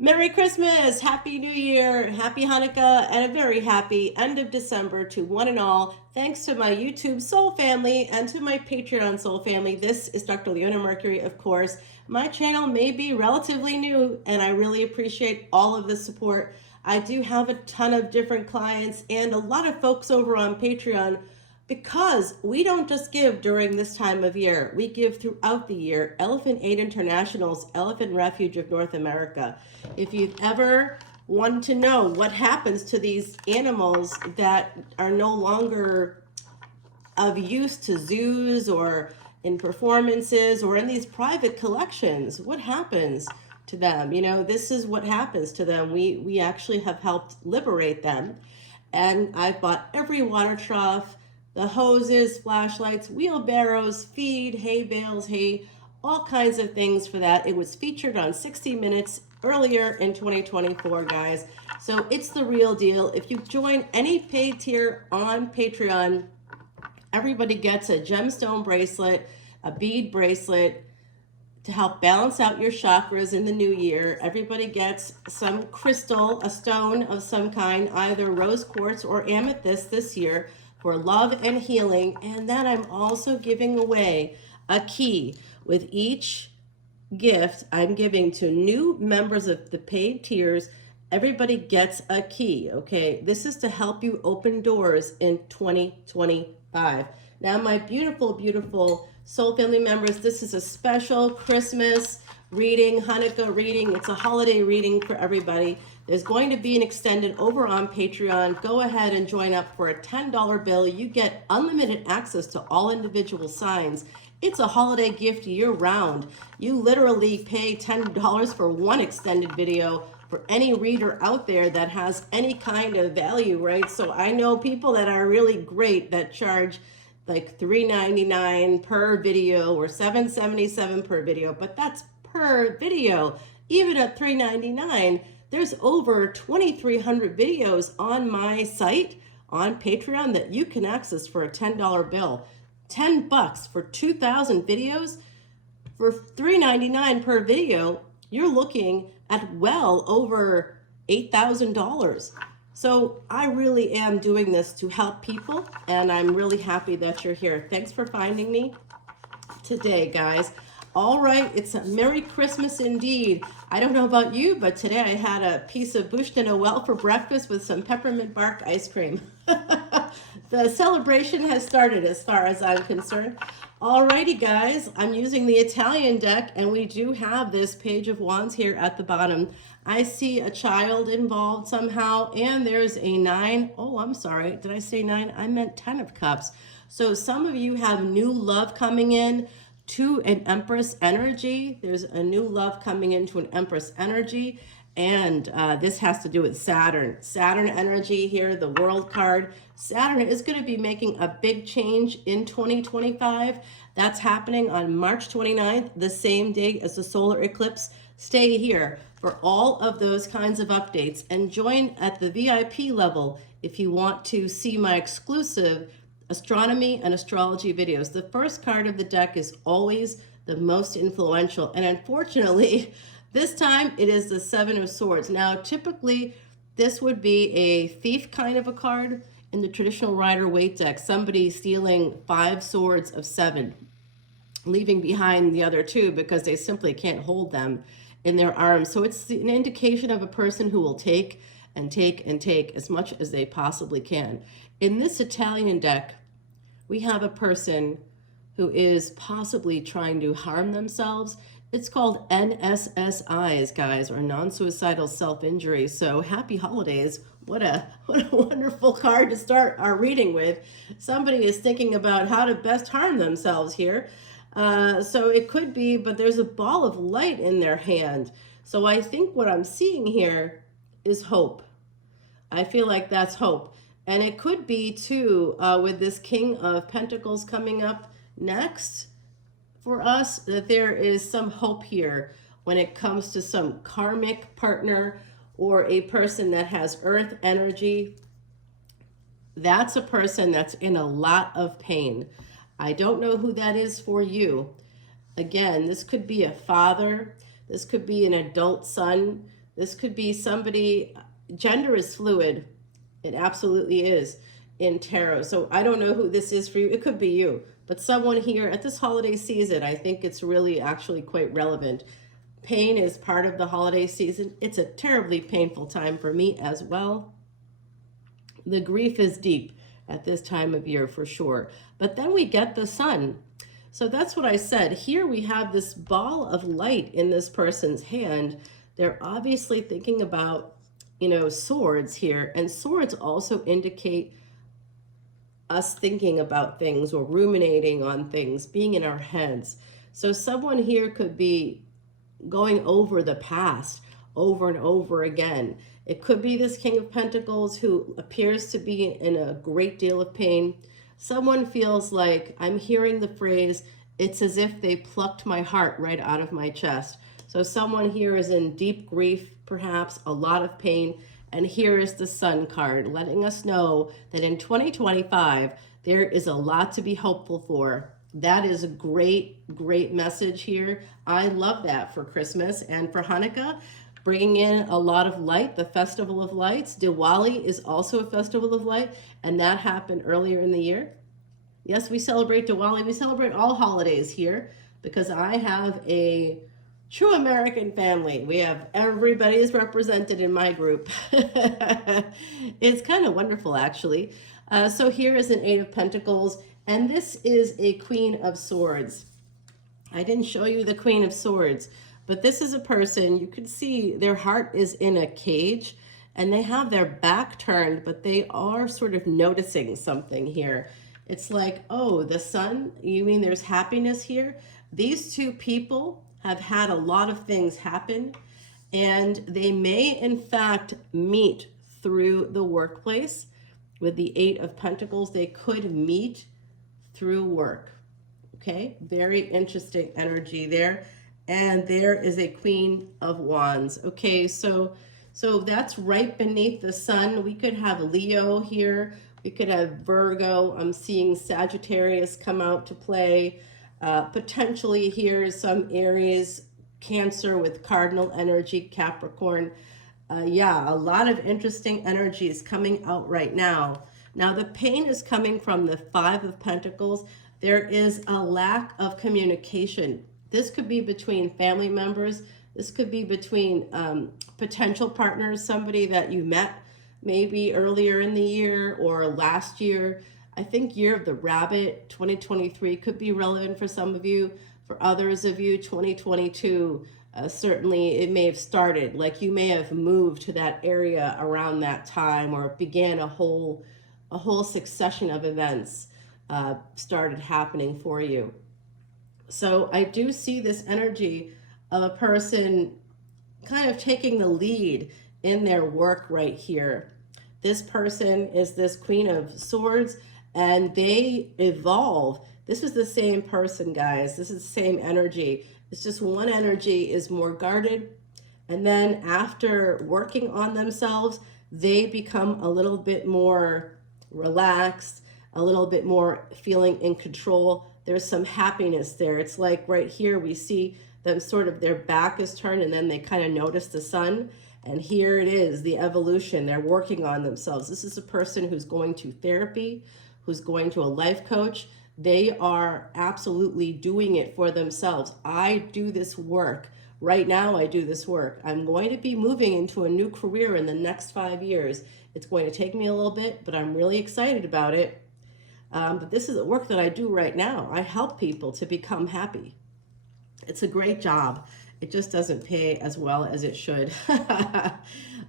Merry Christmas, Happy New Year, Happy Hanukkah, and a very happy end of December to one and all. Thanks to my YouTube Soul family and to my Patreon Soul family. This is Dr. Leona Mercury, of course. My channel may be relatively new, and I really appreciate all of the support. I do have a ton of different clients and a lot of folks over on Patreon because we don't just give during this time of year. We give throughout the year. Elephant Aid International's Elephant Refuge of North America. If you've ever wanted to know what happens to these animals that are no longer of use to zoos or in performances or in these private collections, what happens to them? You know, this is what happens to them. We actually have helped liberate them. And I've bought every water trough, the hoses, flashlights, wheelbarrows, feed, hay bales, hay, all kinds of things for that. It was featured on 60 Minutes earlier in 2024, guys. So it's the real deal. If you join any paid tier on Patreon, everybody gets a gemstone bracelet, a bead bracelet to help balance out your chakras in the new year. Everybody gets some crystal, a stone of some kind, either rose quartz or amethyst this year, for love and healing. And then I'm also giving away a key. With each gift I'm giving to new members of the paid tiers, everybody gets a key, okay? This is to help you open doors in 2025. Now, my beautiful, beautiful Soul Family members, this is a special Christmas reading, Hanukkah reading. It's a holiday reading for everybody. There's going to be an extended over on Patreon. Go ahead and join up for a $10 bill. You get unlimited access to all individual signs. It's a holiday gift year round. You literally pay $10 for one extended video for any reader out there that has any kind of value, right? So I know people that are really great that charge like $3.99 per video or $7.77 per video, but that's per video. Even at $3.99, there's over 2,300 videos on my site on Patreon that you can access for a $10 bill. $10 for 2,000 videos. For $3.99 per video, you're looking at well over $8,000. So I really am doing this to help people, and I'm really happy that you're here. Thanks for finding me today, guys. All right, it's a Merry Christmas indeed. I don't know about you, but today I had a piece of bûche de Noël for breakfast with some peppermint bark ice cream. The celebration has started as far as I'm concerned. Alrighty, guys, I'm using the Italian deck, and we do have this Page of Wands here at the bottom. I see a child involved somehow, and there's a 9. Oh, I'm sorry. Did I say 9? I meant 10 of Cups. So some of you have new love coming in to an Empress energy. There's a new love coming into an Empress energy. And this has to do with Saturn. Saturn energy here, the World card. Saturn is going to be making a big change in 2025. That's happening on March 29th, the same day as the solar eclipse. Stay here for all of those kinds of updates and join at the VIP level if you want to see my exclusive astronomy and astrology videos. The first card of the deck is always the most influential. And unfortunately, this time it is the 7 of Swords. Now, typically, this would be a thief kind of a card in the traditional Rider-Waite deck. Somebody stealing 5 swords of 7, leaving behind the other 2 because they simply can't hold them in their arms. So it's an indication of a person who will take and take and take as much as they possibly can. In this Italian deck, we have a person who is possibly trying to harm themselves. It's called NSSIs, guys, or non-suicidal self-injury. So happy holidays. What a wonderful card to start our reading with. Somebody is thinking about how to best harm themselves here. So it could be, but there's a ball of light in their hand. So I think what I'm seeing here is hope. I feel like that's hope. And it could be, too, with this King of Pentacles coming up next for us, that there is some hope here when it comes to some karmic partner or a person that has earth energy. That's a person that's in a lot of pain. I don't know who that is for you. Again, this could be a father. This could be an adult son. This could be somebody, gender is fluid. It absolutely is in tarot. So I don't know who this is for you. It could be you, but someone here at this holiday season, I think it's really actually quite relevant. Pain is part of the holiday season. It's a terribly painful time for me as well. The grief is deep at this time of year for sure. But then we get the sun. So that's what I said. Here we have this ball of light in this person's hand. They're obviously thinking about, swords here. And swords also indicate us thinking about things or ruminating on things, being in our heads. So someone here could be going over the past over and over again. It could be this King of Pentacles who appears to be in a great deal of pain. Someone feels like, I'm hearing the phrase, it's as if they plucked my heart right out of my chest. So someone here is in deep grief, perhaps a lot of pain. And here is the Sun card, letting us know that in 2025, there is a lot to be hopeful for. That is a great, great message here. I love that for Christmas and for Hanukkah, bringing in a lot of light, the Festival of Lights. Diwali is also a Festival of Light, and that happened earlier in the year. Yes, we celebrate Diwali. We celebrate all holidays here because I have a true American family. We have everybody is represented in my group. It's kind of wonderful, actually. So here is an Eight of Pentacles, and this is a Queen of Swords. I didn't show you the Queen of Swords, but this is a person, you can see their heart is in a cage, and they have their back turned, but they are sort of noticing something here. It's like, oh, the sun, you mean there's happiness here? These two people have had a lot of things happen, and they may in fact meet through the workplace. With the Eight of Pentacles, they could meet through work. Okay, very interesting energy there. And there is a Queen of Wands. Okay, so that's right beneath the sun. We could have Leo here. We could have Virgo. I'm seeing Sagittarius come out to play. Potentially here some Aries, Cancer with cardinal energy, Capricorn. Yeah, a lot of interesting energies coming out right now. Now the pain is coming from the Five of Pentacles. There is a lack of communication. This could be between family members. This could be between potential partners, somebody that you met maybe earlier in the year or last year. I think Year of the Rabbit, 2023, could be relevant for some of you. For others of you, 2022, certainly it may have started. Like you may have moved to that area around that time, or began a whole succession of events started happening for you. So I do see this energy of a person kind of taking the lead in their work right here. This person is this Queen of Swords, and they evolve. This is the same person, guys. This is the same energy. It's just one energy is more guarded, and then after working on themselves, they become a little bit more relaxed, a little bit more feeling in control. There's some happiness there. It's like right here we see them sort of, their back is turned, and then they kind of notice the sun. And here it is, the evolution. They're working on themselves. This is a person who's going to therapy, who's going to a life coach. They are absolutely doing it for themselves. I do this work. Right now, I do this work. I'm going to be moving into a new career in the next 5 years. It's going to take me a little bit, but I'm really excited about it. But this is the work that I do right now. I help people to become happy. It's a great job. It just doesn't pay as well as it should.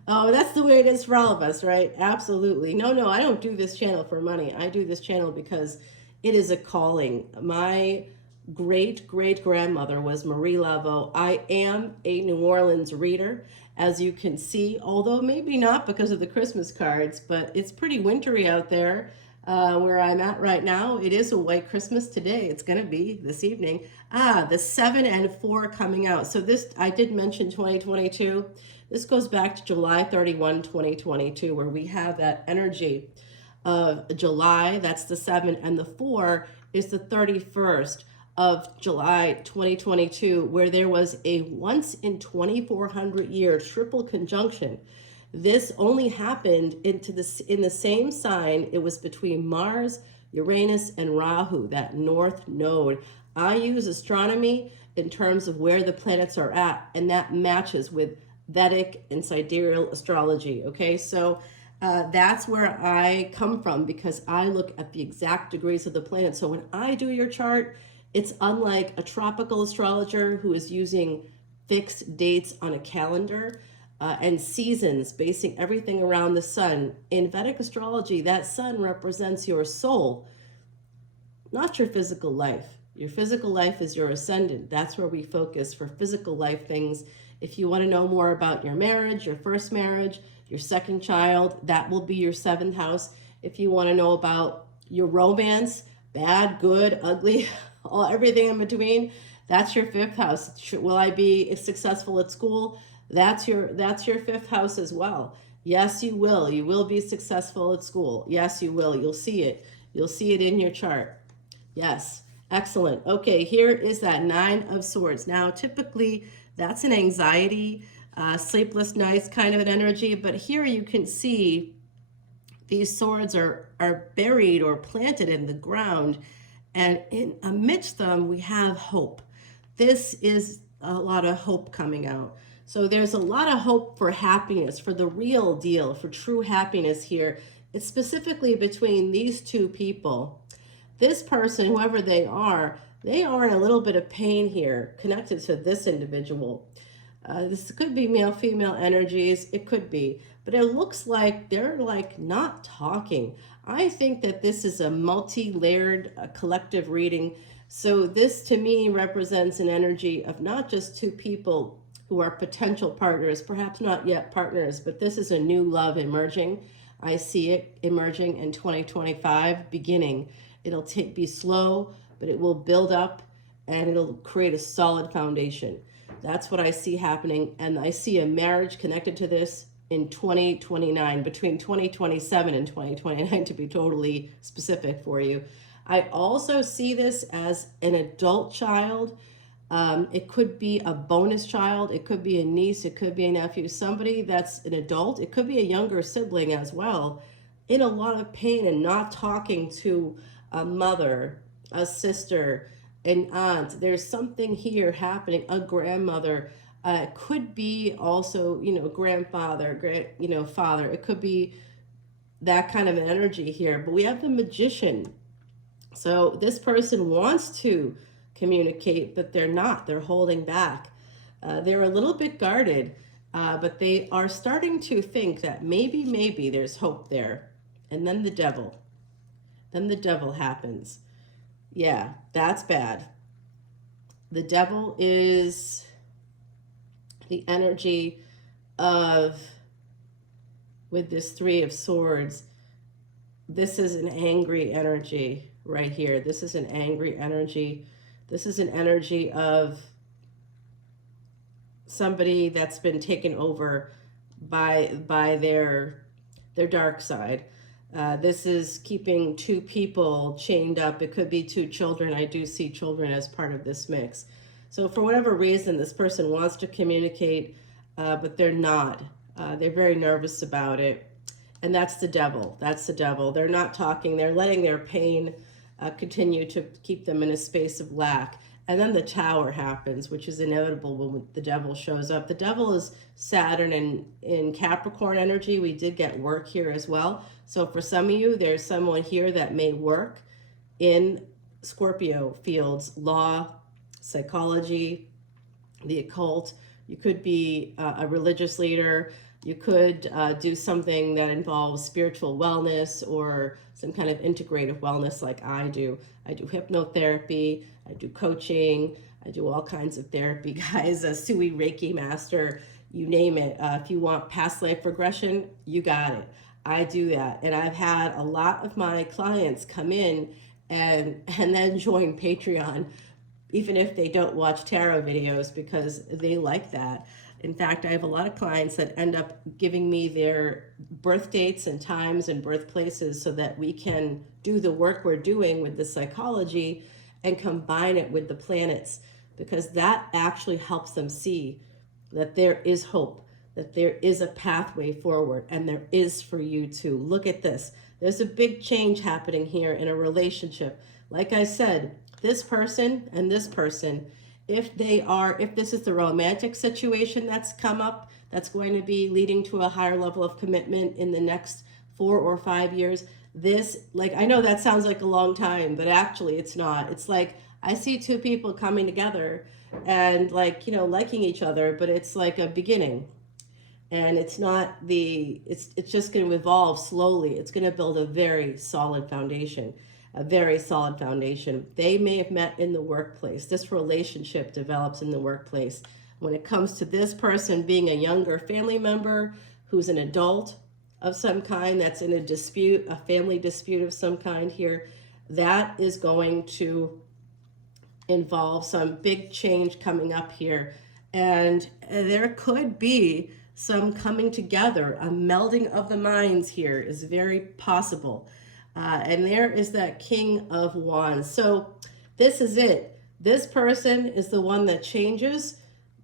Oh, that's the way it is for all of us, right? Absolutely. No, I don't do this channel for money. I do this channel because it is a calling. My great-great-grandmother was Marie Laveau. I am a New Orleans reader, as you can see, although maybe not because of the Christmas cards, but it's pretty wintry out there. Where I'm at right now, it is a white Christmas today. It's going to be this evening. The 7 and 4 coming out. So this, I did mention 2022. This goes back to July 31, 2022, where we have that energy of July. That's the 7, and the 4 is the 31st of July 2022, where there was a once in 2400 year triple conjunction. This only happened in the same sign. It was between Mars, Uranus, and Rahu, that north node. I use astronomy in terms of where the planets are at, and that matches with Vedic and sidereal astrology. Okay, so that's where I come from, because I look at the exact degrees of the planet. So when I do your chart, it's unlike a tropical astrologer who is using fixed dates on a calendar and seasons, basing everything around the sun. In Vedic astrology, that sun represents your soul, not your physical life. Your physical life is your ascendant. That's where we focus for physical life things. If you want to know more about your marriage, your first marriage, your second child, that will be your 7th house. If you want to know about your romance, bad, good, ugly, everything in between, that's your 5th house. Will I be successful at school? That's your 5th house as well. Yes, you will. You will be successful at school. Yes, you will. You'll see it. You'll see it in your chart. Yes. Excellent. Okay, here is that 9 of Swords. Now, typically, that's an anxiety, sleepless nights kind of an energy, but here you can see these swords are buried or planted in the ground, and amidst them, we have hope. This is a lot of hope coming out. So there's a lot of hope for happiness, for the real deal, for true happiness here. It's specifically between these two people. This person, whoever they are in a little bit of pain here connected to this individual. This could be male, female energies. It could be, but it looks like they're like not talking. I think that this is a multi-layered collective reading. So this to me represents an energy of not just two people who are potential partners, perhaps not yet partners, but this is a new love emerging. I see it emerging in 2025, beginning. It'll be slow, but it will build up and it'll create a solid foundation. That's what I see happening. And I see a marriage connected to this in 2029, between 2027 and 2029, to be totally specific for you. I also see this as an adult child. It could be a bonus child. It could be a niece. It could be a nephew, somebody that's an adult. It could be a younger sibling as well, in a lot of pain and not talking to a mother, a sister, an aunt. There's something here happening, a grandmother. It could be also, grandfather, father. It could be that kind of an energy here. But we have the Magician. So this person wants to communicate, but they're not. They're holding back. They're a little bit guarded, but they are starting to think that maybe there's hope there. And then the devil. Then the devil happens. Yeah, that's bad. The devil is the energy of, with this 3 of Swords, this is an angry energy right here. This is an angry energy. This is an energy of somebody that's been taken over by their dark side. This is keeping 2 people chained up. It could be 2 children. I do see children as part of this mix. So for whatever reason, this person wants to communicate, but they're not. They're very nervous about it. And that's the devil. That's the devil. They're not talking. They're letting their pain continue to keep them in a space of lack. And then the Tower happens, which is inevitable when the devil shows up. The devil is Saturn in Capricorn energy. We did get work here as well. So for some of you, there's someone here that may work in Scorpio fields, law, psychology, the occult. You could be a religious leader. You could do something that involves spiritual wellness or some kind of integrative wellness like I do. I do hypnotherapy. I do coaching. I do all kinds of therapy, guys. A Sui Reiki master, you name it. If you want past life regression, you got it. I do that. And I've had a lot of my clients come in and then join Patreon, even if they don't watch tarot videos, because they like that. In fact, I have a lot of clients that end up giving me their birth dates and times and birthplaces so that we can do the work we're doing with the psychology and combine it with the planets, because that actually helps them see that there is hope, that there is a pathway forward, and there is for you too. Look at this. There's a big change happening here in a relationship. Like I said, this person and this person, if this is the romantic situation that's come up, that's going to be leading to a higher level of commitment in the next 4 or 5 years. This, like, I know that sounds like a long time, but actually it's not. It's like I see two people coming together and, like, you know, liking each other, but it's like a beginning. And it's just going to evolve slowly. It's going to build a very solid foundation, a very solid foundation. They may have met in the workplace. This relationship develops in the workplace. When it comes to this person being a younger family member who's an adult of some kind, that's in a dispute, a family dispute of some kind here, that is going to involve some big change coming up here. And there could be some coming together, a melding of the minds here is very possible. And there is that King of Wands. So this is it. This person is the one that changes,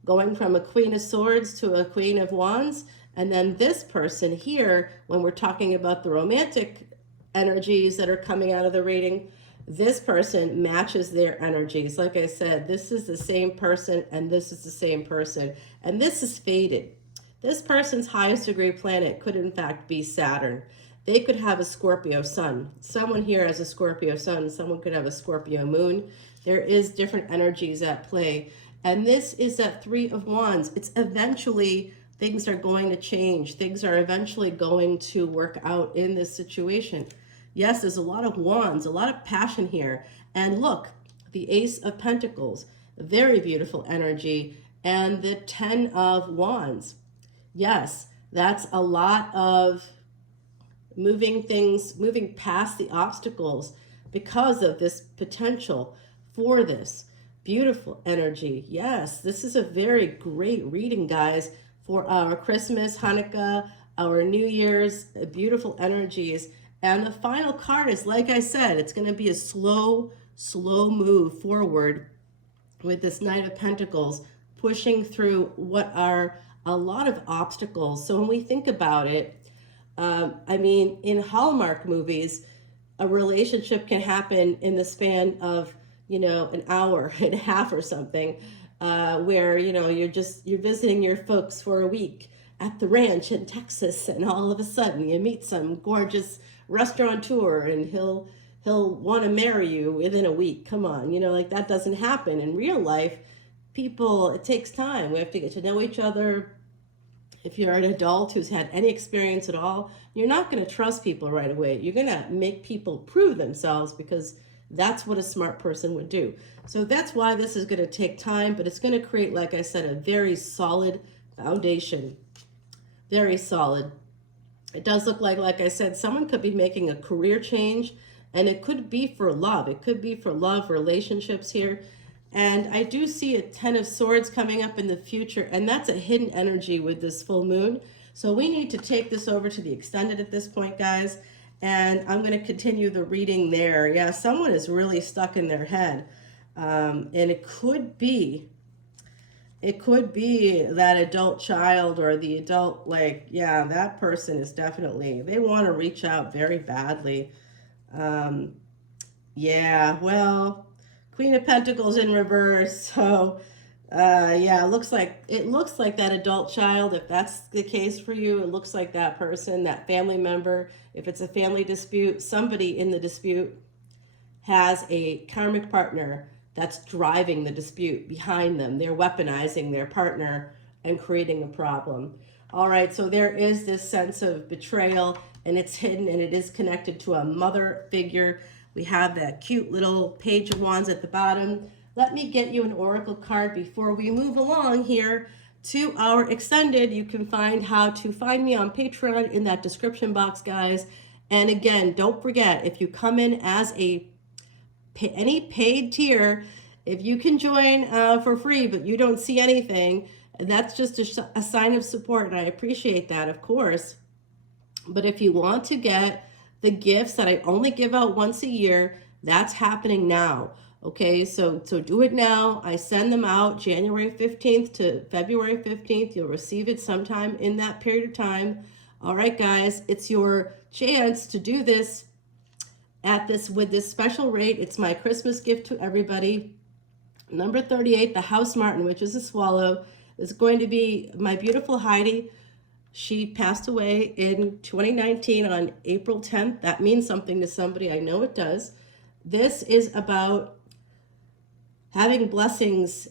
going from a Queen of Swords to a Queen of Wands. And then this person here, when we're talking about the romantic energies that are coming out of the reading, this person matches their energies. Like I said, this is the same person and this is the same person. And this is fated. This person's highest degree planet could in fact be Saturn. They could have a Scorpio sun. Someone here has a Scorpio sun. Someone could have a Scorpio moon. There is different energies at play. And this is that Three of Wands. It's eventually, things are going to change. Things are eventually going to work out in this situation. Yes, there's a lot of wands, a lot of passion here. And look, the Ace of Pentacles, very beautiful energy. And the Ten of Wands. Yes, that's a lot of moving things, moving past the obstacles because of this potential for this beautiful energy. Yes, this is a very great reading, guys, for our Christmas, Hanukkah, our New Year's, beautiful energies. And the final card is, like I said, it's going to be a slow move forward with this Knight of Pentacles, pushing through what are a lot of obstacles. So when we think about it, I mean, in Hallmark movies, a relationship can happen in the span of, you know, an hour and a half or something, where, you know, you're visiting your folks for a week at the ranch in Texas, and all of a sudden you meet some gorgeous restaurateur and he'll want to marry you within a week. Come on, you know, like that doesn't happen in real life. People, it takes time. We have to get to know each other. If you're an adult who's had any experience at all, you're not going to trust people right away. You're going to make people prove themselves, because that's what a smart person would do. So that's why this is going to take time, but it's going to create, like I said, a very solid foundation. Very solid. It does look like I said, someone could be making a career change, and it could be for love. It could be for love, relationships here. And I do see a Ten of Swords coming up in the future, and that's a hidden energy with this full moon. So we need to take this over to the extended at this point, guys. And I'm going to continue the reading there. Yeah, someone is really stuck in their head. And it could be that adult child or the adult, like, yeah, that person is definitely, they want to reach out very badly. Yeah, well, Queen of Pentacles in reverse. So, yeah, it looks like that adult child, if that's the case for you, it looks like that person, that family member, if it's a family dispute, somebody in the dispute has a karmic partner that's driving the dispute behind them. They're weaponizing their partner and creating a problem. All right, so there is this sense of betrayal, and it's hidden, and it is connected to a mother figure. We have that cute little Page of Wands at the bottom. Let me get you an oracle card before we move along here to our extended. You can find how to find me on Patreon in that description box, guys. And again, don't forget, if you come in as any paid tier, if you can join for free, but you don't see anything, that's just a sign of support, and I appreciate that, of course. But if you want to get the gifts that I only give out once a year, that's happening now. Okay, so do it now. I send them out January 15th to February 15th. You'll receive it sometime in that period of time. All right, guys, it's your chance to do this with this special rate. It's my Christmas gift to everybody. Number 38, the house martin, which is a swallow, is going to be my beautiful Heidi. She passed away in 2019 on April 10th. That means something to somebody. I know it does. This is about having blessings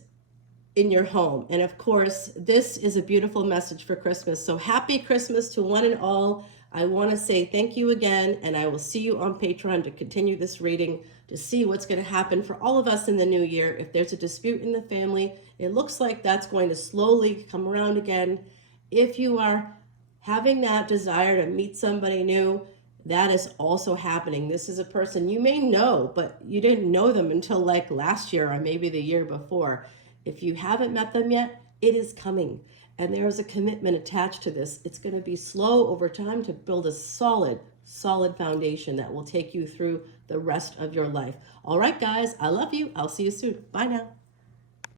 in your home. And of course, this is a beautiful message for Christmas. So happy Christmas to one and all. I want to say thank you again, and I will see you on Patreon to continue this reading, to see what's going to happen for all of us in the new year. If there's a dispute in the family, it looks like that's going to slowly come around again. If you are having that desire to meet somebody new, that is also happening. This is a person you may know, but you didn't know them until like last year or maybe the year before. If you haven't met them yet, it is coming. And there is a commitment attached to this. It's going to be slow over time to build a solid foundation that will take you through the rest of your life. All right, guys, I love you. I'll see you soon. Bye now.